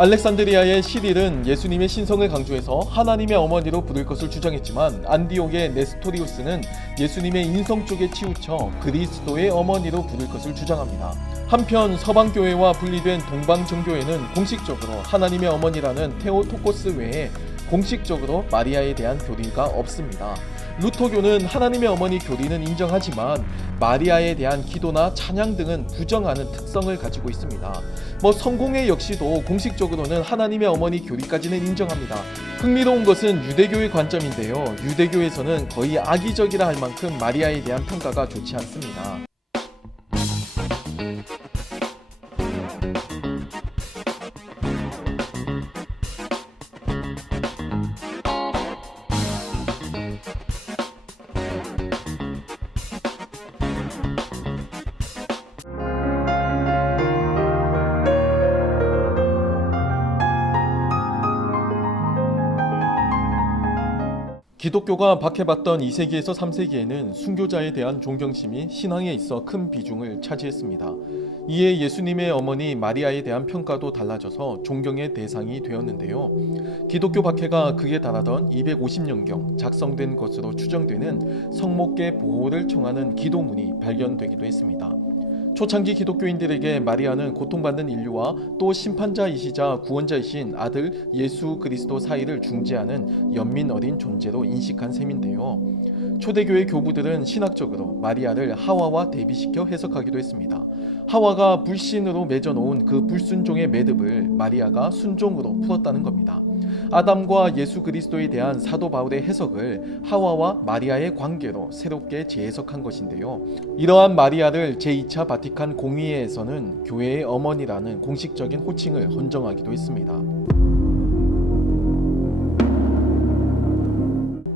알렉산드리아의 시릴은 예수님의 신성을 강조해서 하나님의 어머니로 부를 것을 주장했지만 안디옥의 네스토리우스는 예수님의 인성 쪽에 치우쳐 그리스도의 어머니로 부를 것을 주장합니다. 한편 서방교회와 분리된 동방정교회는 공식적으로 하나님의 어머니라는 테오토코스 외에 공식적으로 마리아에 대한 교리가 없습니다. 루터교는 하나님의 어머니 교리는 인정하지만 마리아에 대한 기도나 찬양 등은 부정하는 특성을 가지고 있습니다. 성공회 역시도 공식적으로는 하나님의 어머니 교리까지는 인정합니다. 흥미로운 것은 유대교의 관점인데요. 유대교에서는 거의 악의적이라 할 만큼 마리아에 대한 평가가 좋지 않습니다. 기독교가 박해받던 2세기에서 3세기에는 순교자에 대한 존경심이 신앙에 있어 큰 비중을 차지했습니다. 이에 예수님의 어머니 마리아에 대한 평가도 달라져서 존경의 대상이 되었는데요. 기독교 박해가 극에 달하던 250년경 작성된 것으로 추정되는 성목계 보호를 청하는 기도문이 발견되기도 했습니다. 초창기 기독교인들에게 마리아는 고통받는 인류와 또 심판자이시자 구원자이신 아들 예수 그리스도 사이를 중재하는 연민 어린 존재로 인식한 셈인데요. 초대교회 교부들은 신학적으로 마리아를 하와와 대비시켜 해석하기도 했습니다. 하와가 불신으로 맺어놓은 그 불순종의 매듭을 마리아가 순종으로 풀었다는 겁니다. 아담과 예수 그리스도에 대한 사도 바울의 해석을 하와와 마리아의 관계로 새롭게 재해석한 것인데요. 이러한 마리아를 제2차 바티칸 공의회에서는 교회의 어머니라는 공식적인 호칭을 헌정하기도 했습니다.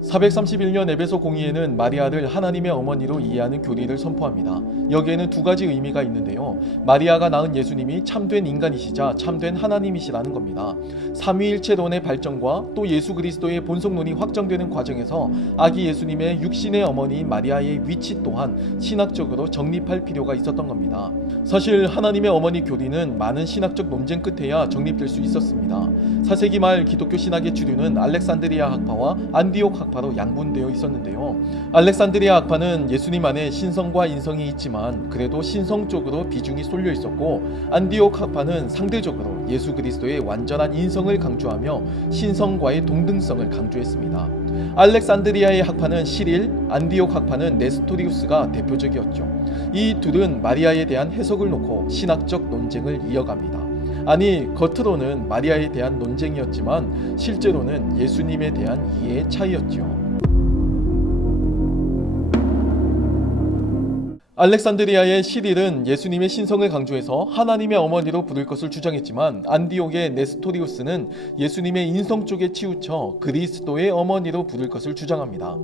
431년 에베소 공의회는 마리아를 하나님의 어머니로 이해하는 교리를 선포합니다. 여기에는 두 가지 의미가 있는데요. 마리아가 낳은 예수님이 참된 인간이시자 참된 하나님이시라는 겁니다. 삼위일체론의 발전과 또 예수 그리스도의 본성론이 확정되는 과정에서 아기 예수님의 육신의 어머니인 마리아의 위치 또한 신학적으로 정립할 필요가 있었던 겁니다. 사실 하나님의 어머니 교리는 많은 신학적 논쟁 끝에야 정립될 수 있었습니다. 4세기 말 기독교 신학의 주류는 알렉산드리아 학파와 안디옥 학파로 양분되어 있었는데요. 알렉산드리아 학파는 예수님 안에 신성과 인성이 있지만 그래도 신성 쪽으로 비중이 쏠려 있었고, 안디옥 학파는 상대적으로 예수 그리스도의 완전한 인성을 강조하며 신성과의 동등성을 강조했습니다. 알렉산드리아의 학파는 시릴, 안디옥 학파는 네스토리우스가 대표적이었죠. 이 둘은 마리아에 대한 해석을 놓고 신학적 논쟁을 이어갑니다. 아니, 겉으로는 마리아에 대한 논쟁이었지만 실제로는 예수님에 대한 이해의 차이였죠. 알렉산드리아의 시릴은 예수님의 신성을 강조해서 하나님의 어머니로 부를 것을 주장했지만 안디옥의 네스토리우스는 예수님의 인성 쪽에 치우쳐 그리스도의 어머니로 부를 것을 주장합니다.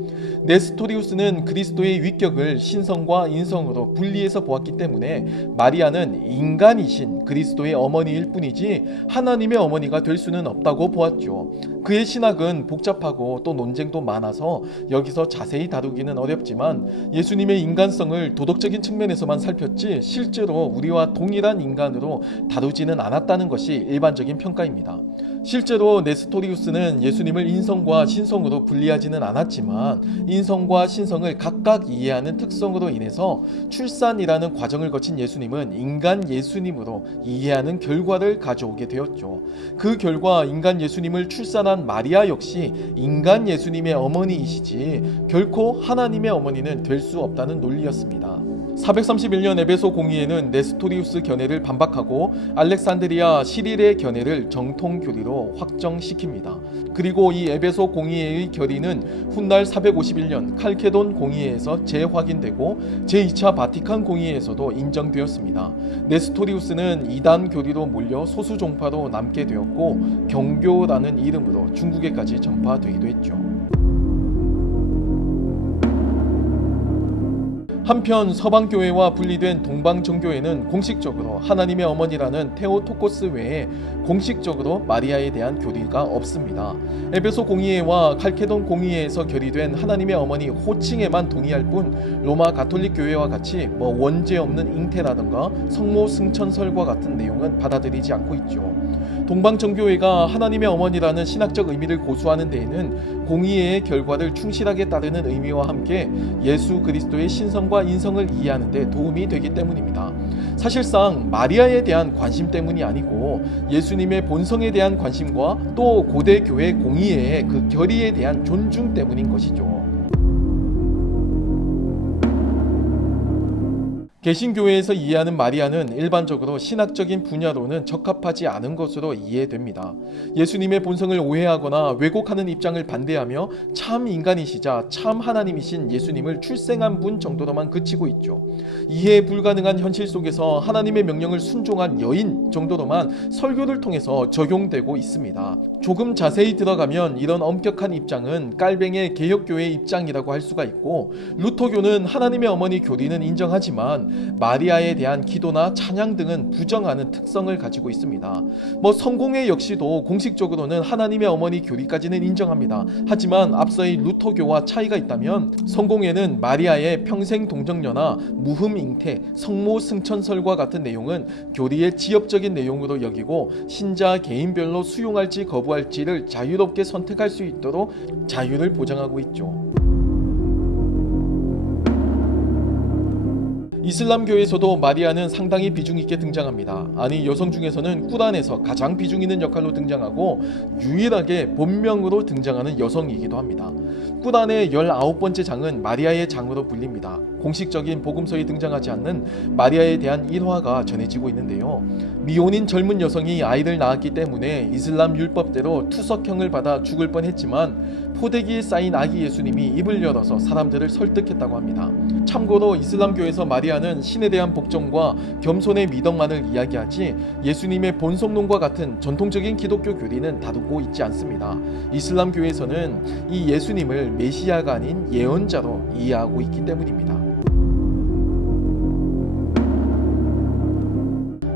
네스토리우스는 그리스도의 위격을 신성과 인성으로 분리해서 보았기 때문에 마리아는 인간이신 그리스도의 어머니일 뿐이지 하나님의 어머니가 될 수는 없다고 보았죠. 그의 신학은 복잡하고 또 논쟁도 많아서 여기서 자세히 다루기는 어렵지만 예수님의 인간성을 도덕적인 측면에서만 살폈지 실제로 우리와 동일한 인간으로 다루지는 않았다는 것이 일반적인 평가입니다. 실제로 네스토리우스는 예수님을 인성과 신성으로 분리하지는 않았지만 인성과 신성을 각각 이해하는 특성으로 인해서 출산이라는 과정을 거친 예수님은 인간 예수님으로 이해하는 결과를 가져오게 되었죠. 그 결과 인간 예수님을 출산한 마리아 역시 인간 예수님의 어머니이시지 결코 하나님의 어머니는 될 수 없다는 논리였습니다. 431년 에베소 공의회는 네스토리우스 견해를 반박하고 알렉산드리아 시릴의 견해를 정통 교리로 확정시킵니다. 그리고 이 에베소 공의회의 결의는 훗날 451년 칼케돈 공의회에서 재확인되고 제2차 바티칸 공의회에서도 인정되었습니다. 네스토리우스는 이단 교리로 몰려 소수 종파로 남게 되었고 경교라는 이름으로 중국에까지 전파되기도 했죠. 한편 서방교회와 분리된 동방정교회는 공식적으로 하나님의 어머니라는 테오토코스 외에 공식적으로 마리아에 대한 교리가 없습니다. 에베소 공의회와 칼케돈 공의회에서 결의된 하나님의 어머니 호칭에만 동의할 뿐 로마 가톨릭 교회와 같이 원죄 없는 잉태라든가 성모 승천설과 같은 내용은 받아들이지 않고 있죠. 동방정교회가 하나님의 어머니라는 신학적 의미를 고수하는 데에는 공의의 결과를 충실하게 따르는 의미와 함께 예수 그리스도의 신성과 인성을 이해하는 데 도움이 되기 때문입니다. 사실상 마리아에 대한 관심 때문이 아니고 예수님의 본성에 대한 관심과 또 고대 교회 공의의 그 결의에 대한 존중 때문인 것이죠. 개신교회에서 이해하는 마리아는 일반적으로 신학적인 분야로는 적합하지 않은 것으로 이해됩니다. 예수님의 본성을 오해하거나 왜곡하는 입장을 반대하며 참 인간이시자 참 하나님이신 예수님을 출생한 분 정도로만 그치고 있죠. 이해 불가능한 현실 속에서 하나님의 명령을 순종한 여인 정도로만 설교를 통해서 적용되고 있습니다. 조금 자세히 들어가면 이런 엄격한 입장은 깔뱅의 개혁교회의 입장이라고 할 수가 있고, 루터교는 하나님의 어머니 교리는 인정하지만 마리아에 대한 기도나 찬양 등은 부정하는 특성을 가지고 있습니다. 성공회 역시도 공식적으로는 하나님의 어머니 교리까지는 인정합니다. 하지만 앞서의 루터교와 차이가 있다면 성공회는 마리아의 평생 동정녀나 무흠 잉태, 성모 승천설과 같은 내용은 교리의 지엽적인 내용으로 여기고 신자 개인별로 수용할지 거부할지를 자유롭게 선택할 수 있도록 자유를 보장하고 있죠. 이슬람교에서도 마리아는 상당히 비중 있게 등장합니다. 아니, 여성 중에서는 꾸란에서 가장 비중 있는 역할로 등장하고 유일하게 본명으로 등장하는 여성이기도 합니다. 꾸란의 19번째 장은 마리아의 장으로 불립니다. 공식적인 복음서에 등장하지 않는 마리아에 대한 일화가 전해지고 있는데요. 미혼인 젊은 여성이 아이를 낳았기 때문에 이슬람 율법대로 투석형을 받아 죽을 뻔했지만 포대기에 쌓인 아기 예수님이 입을 열어서 사람들을 설득했다고 합니다. 참고로 이슬람교에서 마리아는 신에 대한 복종과 겸손의 미덕만을 이야기하지 예수님의 본성론과 같은 전통적인 기독교 교리는 다루고 있지 않습니다. 이슬람교에서는 이 예수님을 메시아가 아닌 예언자로 이해하고 있기 때문입니다.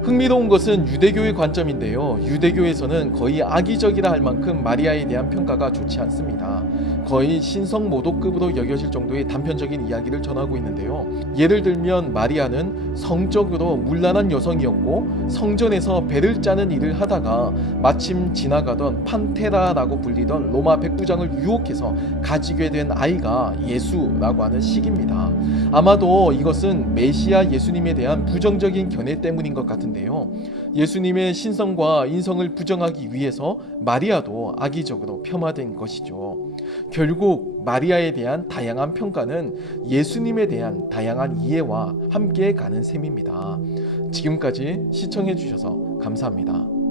흥미로운 것은 유대교의 관점인데요. 유대교에서는 거의 악의적이라 할 만큼 마리아에 대한 평가가 좋지 않습니다. 거의 신성 모독급으로 여겨질 정도의 단편적인 이야기를 전하고 있는데요. 예를 들면 마리아는 성적으로 문란한 여성이었고 성전에서 배를 짜는 일을 하다가 마침 지나가던 판테라라고 불리던 로마 백부장을 유혹해서 가지게 된 아이가 예수라고 하는 식입니다. 아마도 이것은 메시아 예수님에 대한 부정적인 견해 때문인 것 같은데요. 예수님의 신성과 인성을 부정하기 위해서 마리아도 악의적으로 폄하된 것이죠. 결국 마리아에 대한 다양한 평가는 예수님에 대한 다양한 이해와 함께 가는 셈입니다. 지금까지 시청해 주셔서 감사합니다.